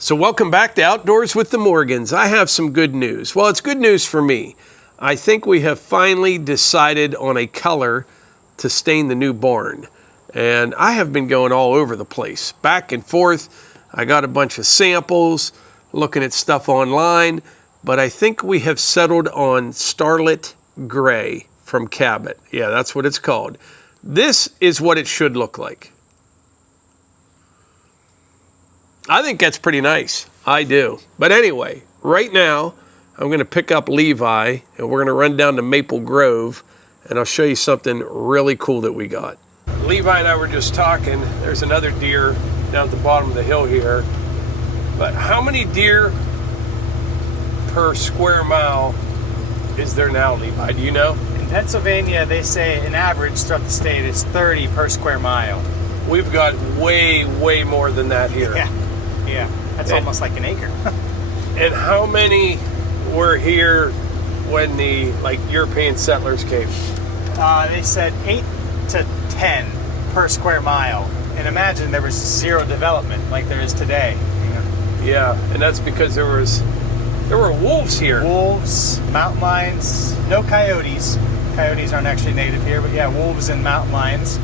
So welcome back to Outdoors with the Morgans. I have some good news. Well, it's good news for me. I think we have finally decided on a color to stain the new barn. And I have been going all over the place, back and forth. I got a bunch of samples, looking at stuff online, but I think we have settled on Starlit Gray from Cabot. Yeah, that's what it's called. This is what it should look like. I think that's pretty nice. I do. But anyway, right now, I'm going to pick up Levi, and we're going to run down to Maple Grove, and I'll show you something really cool that we got. Levi and I were just talking. There's another deer down at the bottom of the hill here. But how many deer per square mile is there now, Levi? Do you know? In Pennsylvania, they say an average throughout the state is 30 per square mile. We've got way, way more than that here. Yeah, that's almost like an acre. And how many were here when the European settlers came? They said 8 to 10 per square mile. And imagine there was zero development like there is today. Yeah, and that's because there were wolves here. Wolves, mountain lions, no coyotes. Coyotes aren't actually native here, but yeah, wolves and mountain lions.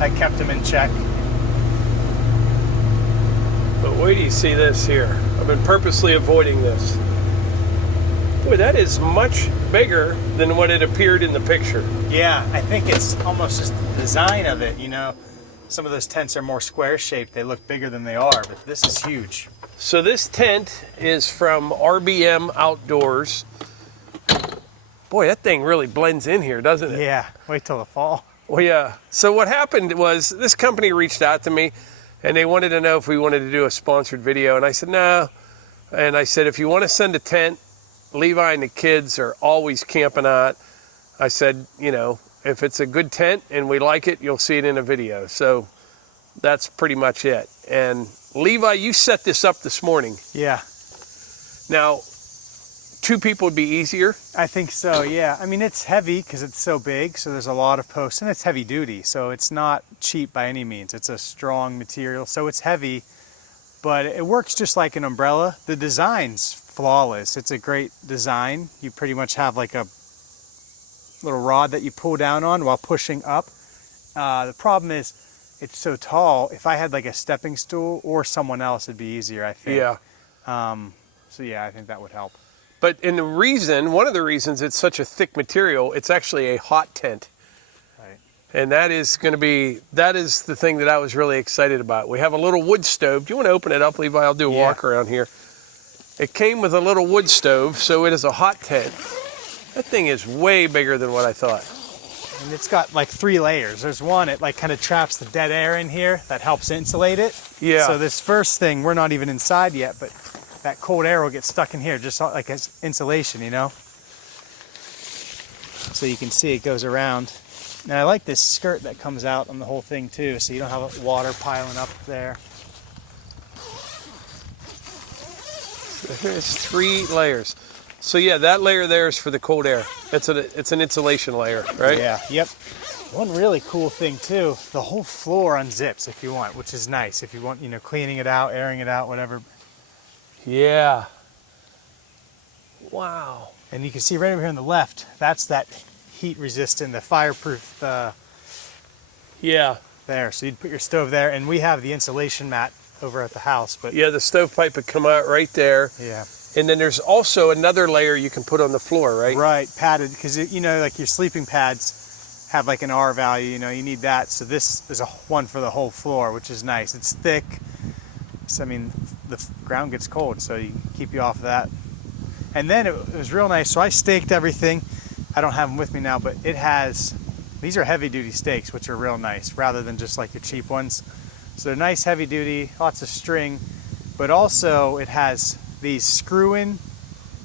I kept them in check. But wait till you see this here. I've been purposely avoiding this. Boy, that is much bigger than what it appeared in the picture. Yeah, I think it's almost just the design of it, Some of those tents are more square shaped. They look bigger than they are, but this is huge. So this tent is from RBM Outdoors. Boy, that thing really blends in here, doesn't it? Yeah, wait till the fall. Well, yeah. So what happened was this company reached out to me, and they wanted to know if we wanted to do a sponsored video. And I said, no. And I said, if you want to send a tent, Levi and the kids are always camping out. I said, if it's a good tent and we like it, you'll see it in a video. So that's pretty much it. And Levi, you set this up this morning. Yeah. Now, 2 people would be easier? I think so, yeah. I mean, it's heavy because it's so big, so there's a lot of posts, and it's heavy duty, so it's not cheap by any means. It's a strong material, so it's heavy, but it works just like an umbrella. The design's flawless. It's a great design. You pretty much have like a little rod that you pull down on while pushing up. The problem is it's so tall. If I had like a stepping stool or someone else, it'd be easier, I think. Yeah. So yeah, I think that would help. But one of the reasons it's such a thick material, it's actually a hot tent. Right. And that is the thing that I was really excited about. We have a little wood stove. Do you want to open it up, Levi? I'll do a walk around here. It came with a little wood stove, so it is a hot tent. That thing is way bigger than what I thought. And it's got like 3 layers. There's one, it like kind of traps the dead air in here that helps insulate it. Yeah. So this first thing, we're not even inside yet, but that cold air will get stuck in here just like as insulation, So you can see it goes around. And I like this skirt that comes out on the whole thing too, so you don't have water piling up there. There's 3 layers. So yeah, that layer there is for the cold air. It's an insulation layer, right? Yeah, yep. One really cool thing too, the whole floor unzips if you want, which is nice. If you want, cleaning it out, airing it out, whatever. Yeah. Wow. And you can see right over here on the left, that's that heat resistant, the fireproof Yeah. there. So you'd put your stove there, and we have the insulation mat over at the house. But yeah, the stovepipe would come out right there. Yeah. And then there's also another layer you can put on the floor, right? Right, padded, because like your sleeping pads have like an R value, you need that. So this is one for the whole floor, which is nice. It's thick. So, the ground gets cold, so you keep you off of that. And then it was real nice. So I staked everything. I don't have them with me now, but these are heavy duty stakes, which are real nice, rather than just like your cheap ones. So they're nice, heavy duty, lots of string, but also it has these screw-in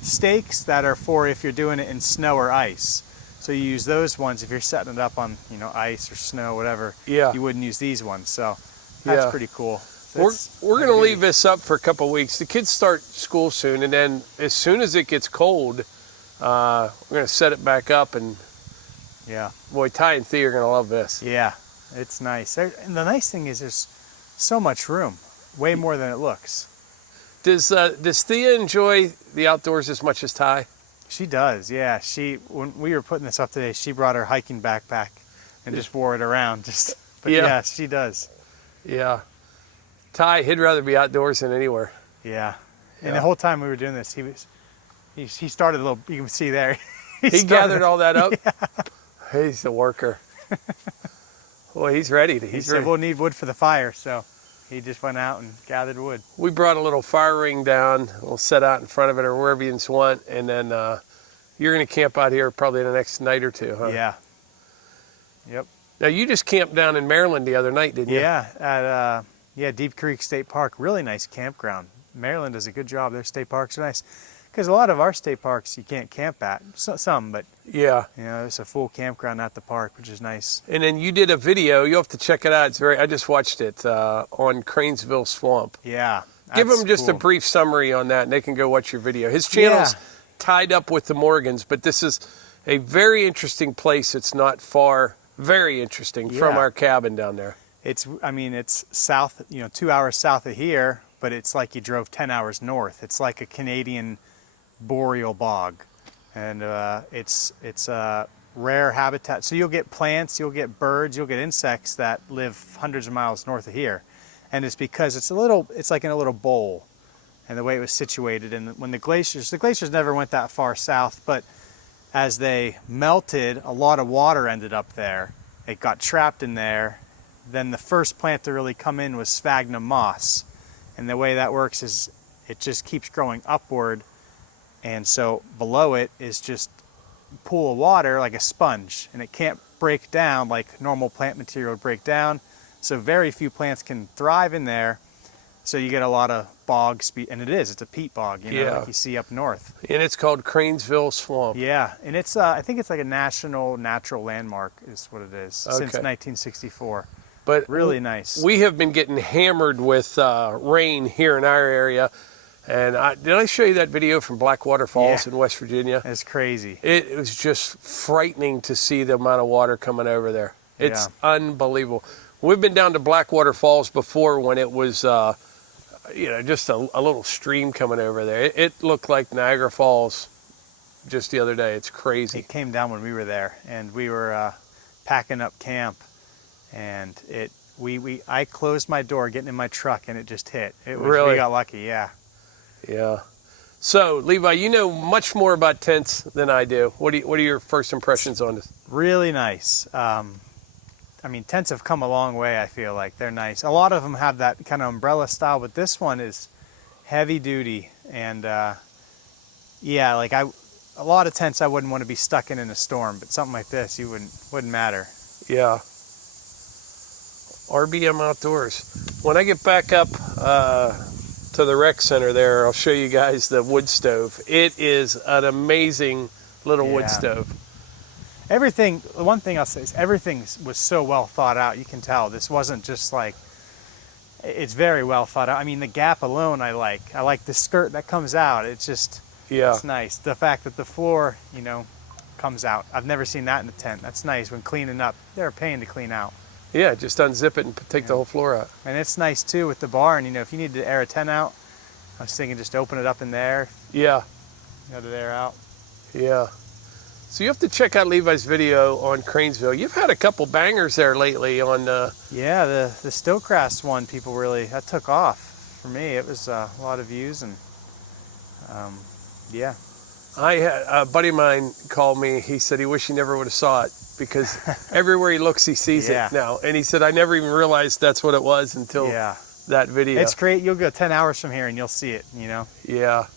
stakes that are for if you're doing it in snow or ice. So you use those ones if you're setting it up on, ice or snow, whatever. Yeah. You wouldn't use these ones. So that's pretty cool. We're going to leave this up for a couple of weeks. The kids start school soon, and then as soon as it gets cold, we're going to set it back up. And yeah, boy, Ty and Thea are going to love this. Yeah, it's nice. And the nice thing is there's so much room, way more than it looks. Does Thea enjoy the outdoors as much as Ty? She does, yeah. When we were putting this up today, she brought her hiking backpack and just wore it around. But yeah, she does. Yeah. Ty, he'd rather be outdoors than anywhere. Yeah. And the whole time we were doing this, he started a little, you can see there. He gathered all that up? Yeah. He's the worker. Boy, he's ready. He said, we'll need wood for the fire, so he just went out and gathered wood. We brought a little fire ring down. We'll set out in front of it or wherever you want, and then you're going to camp out here probably the next night or two, huh? Yeah. Yep. Now, you just camped down in Maryland the other night, didn't you? Yeah, at Deep Creek State Park. Really nice campground. Maryland does a good job. Their state parks are nice. Because a lot of our state parks you can't camp at. Some, but yeah, you know, it's a full campground at the park, which is nice. And then you did a video. You'll have to check it out. I just watched it on Cranesville Swamp. Yeah. Give them just a brief summary on that, and they can go watch your video. His channel's tied up with the Morgans, but this is a very interesting place. It's not far, very interesting from our cabin down there. It's south, 2 hours south of here, but it's like you drove 10 hours north. It's like a Canadian boreal bog, and it's a rare habitat. So you'll get plants, you'll get birds, you'll get insects that live hundreds of miles north of here, and it's because it's like in a little bowl, and the way it was situated. And when the glaciers never went that far south, but as they melted, a lot of water ended up there. It got trapped in there. Then the first plant to really come in was sphagnum moss, and the way that works is it just keeps growing upward. And so below it is just a pool of water like a sponge, and it can't break down like normal plant material would break down. So very few plants can thrive in there. So you get a lot of bog speed, and it's a peat bog, like you see up north. And it's called Cranesville Swamp. Yeah, and it's I think it's like a national natural landmark is what it is since 1964. But really nice. We have been getting hammered with rain here in our area. And did I show you that video from Blackwater Falls in West Virginia? It's crazy. It was just frightening to see the amount of water coming over there. It's unbelievable. We've been down to Blackwater Falls before when it was, just a little stream coming over there. It looked like Niagara Falls just the other day. It's crazy. It came down when we were there, and we were packing up camp, and I closed my door getting in my truck, and it just hit. Really? We got lucky, yeah. Yeah. So, Levi, you know much more about tents than I do. What are your first impressions on this? Really nice. Tents have come a long way, I feel like. They're nice. A lot of them have that kind of umbrella style, but this one is heavy duty. And, a lot of tents I wouldn't want to be stuck in a storm, but something like this, wouldn't matter. Yeah. RBM Outdoors. When I get back up to the rec center there, I'll show you guys the wood stove. It is an amazing little wood stove. The one thing I'll say is everything was so well thought out. You can tell this wasn't just like, it's very well thought out. I mean, the gap alone I like the skirt that comes out. It's just, it's nice. The fact that the floor, comes out. I've never seen that in a tent. That's nice when cleaning up. They're a pain to clean out. Yeah, just unzip it and take the whole floor out. And it's nice too with the barn. If you need to air a tent out, I was thinking just open it up in there. Yeah. Let it air out. Yeah. So you have to check out Levi's video on Cranesville. You've had a couple bangers there lately on. Yeah, the Stillcrest one. People that took off for me. It was a lot of views and yeah. I had a buddy of mine called me. He said he wished he never would have saw it because everywhere he looks, he sees it now. And he said, I never even realized that's what it was until that video. It's great. You'll go 10 hours from here and you'll see it, Yeah.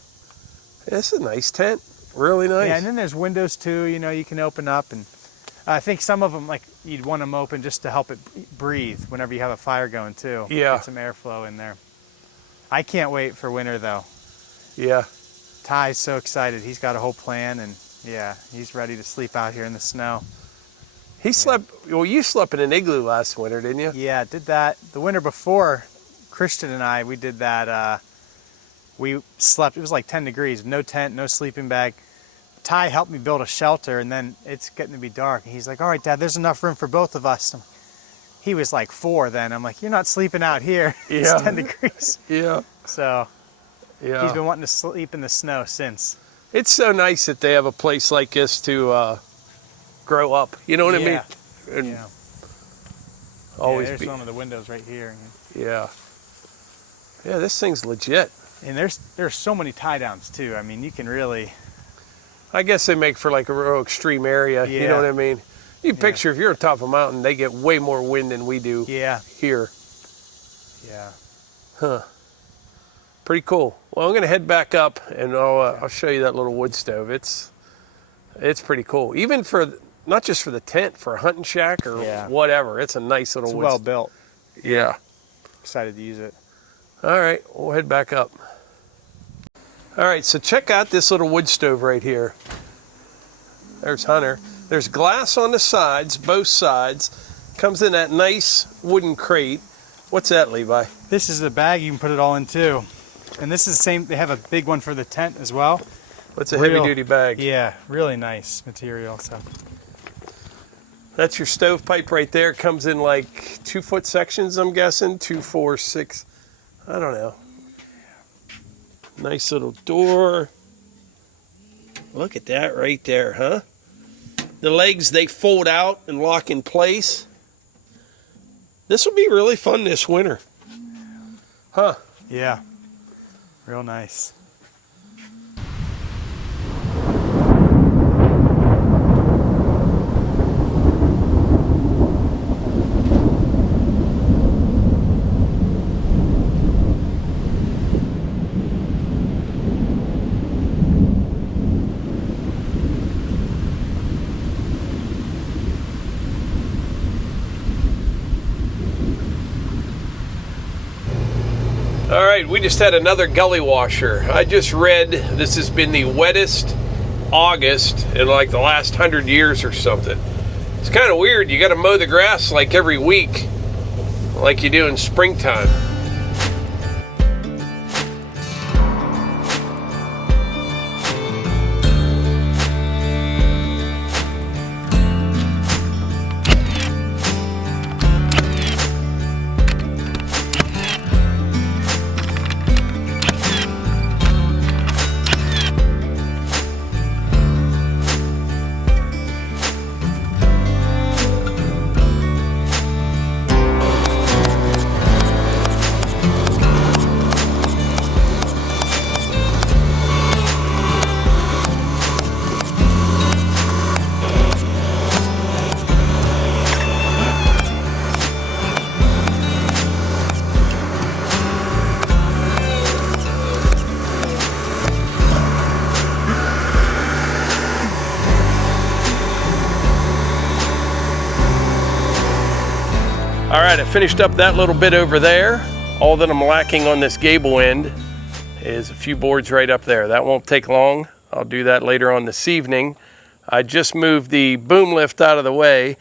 It's a nice tent. Really nice. Yeah, and then there's windows too, you can open up. And I think some of them, you'd want them open just to help it breathe whenever you have a fire going too. Yeah. Get some airflow in there. I can't wait for winter though. Yeah. Ty's so excited. He's got a whole plan, and he's ready to sleep out here in the snow. He slept, you slept in an igloo last winter, didn't you? Yeah, did that. The winter before, Christian and I, we did that. We slept, it was like 10 degrees, no tent, no sleeping bag. Ty helped me build a shelter, and then it's getting to be dark. And he's like, all right, Dad, there's enough room for both of us. He was like 4 then. I'm like, you're not sleeping out here. It's 10 degrees. Yeah. So, Yeah. He's been wanting to sleep in the snow since. It's so nice that they have a place like this to grow up. You know what I mean? And yeah. always there's be. one of the windows right here. Yeah. Yeah, this thing's legit. And there's so many tie downs too. I mean, you can really. I guess they make for like a real extreme area. Yeah. You know what I mean? You picture if you're on top of a mountain, they get way more wind than we do here. Yeah. Huh. Pretty cool. Well, I'm gonna head back up and I'll show you that little wood stove. It's pretty cool. Even for not just for the tent, for a hunting shack or whatever. It's a nice little wood well stove. built. Yeah. Excited to use it. All right, we'll head back up. All right, so check out this little wood stove right here. There's Hunter. There's glass on the sides, both sides. Comes in that nice wooden crate. What's that, Levi? This is the bag you can put it all in too. And this is the same, they have a big one for the tent as well. What's a heavy duty bag? Yeah, really nice material. So that's your stovepipe right there. Comes in like 2-foot sections, I'm guessing. 2, 4, 6, I don't know. Nice little door. Look at that right there, huh? The legs, they fold out and lock in place. This will be really fun this winter. Huh? Yeah, real nice. All right, we just had another gully washer. I just read this has been the wettest August in like the last 100 years or something. It's kind of weird. You got to mow the grass like every week, like you do in springtime. All right, I finished up that little bit over there. All that I'm lacking on this gable end is a few boards right up there. That won't take long. I'll do that later on this evening. I just moved the boom lift out of the way.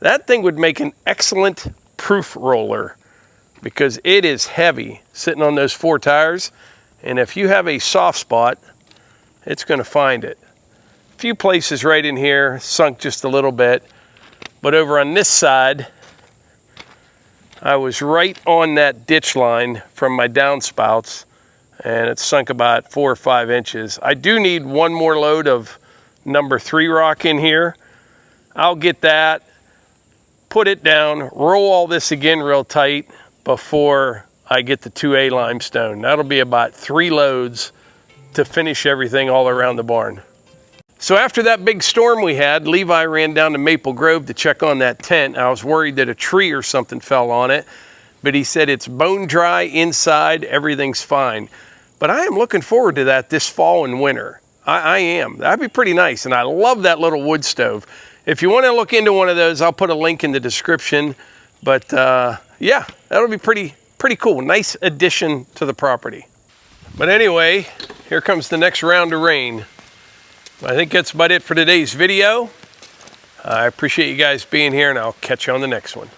That thing would make an excellent proof roller because it is heavy sitting on those 4 tires. And if you have a soft spot, it's gonna find it. A few places right in here sunk just a little bit, but over on this side, I was right on that ditch line from my downspouts and it sunk about 4 or 5 inches. I do need one more load of number 3 rock in here. I'll get that, put it down, roll all this again real tight before I get the 2A limestone. That'll be about 3 loads to finish everything all around the barn. So after that big storm we had, Levi ran down to Maple Grove to check on that tent. I was worried that a tree or something fell on it, but he said it's bone dry inside, everything's fine. But I am looking forward to that this fall and winter. I am. That'd be pretty nice, and I love that little wood stove. If you want to look into one of those, I'll put a link in the description. But yeah, that'll be pretty cool. Nice addition to the property. But anyway, here comes the next round of rain. I think that's about it for today's video. I appreciate you guys being here, and I'll catch you on the next one.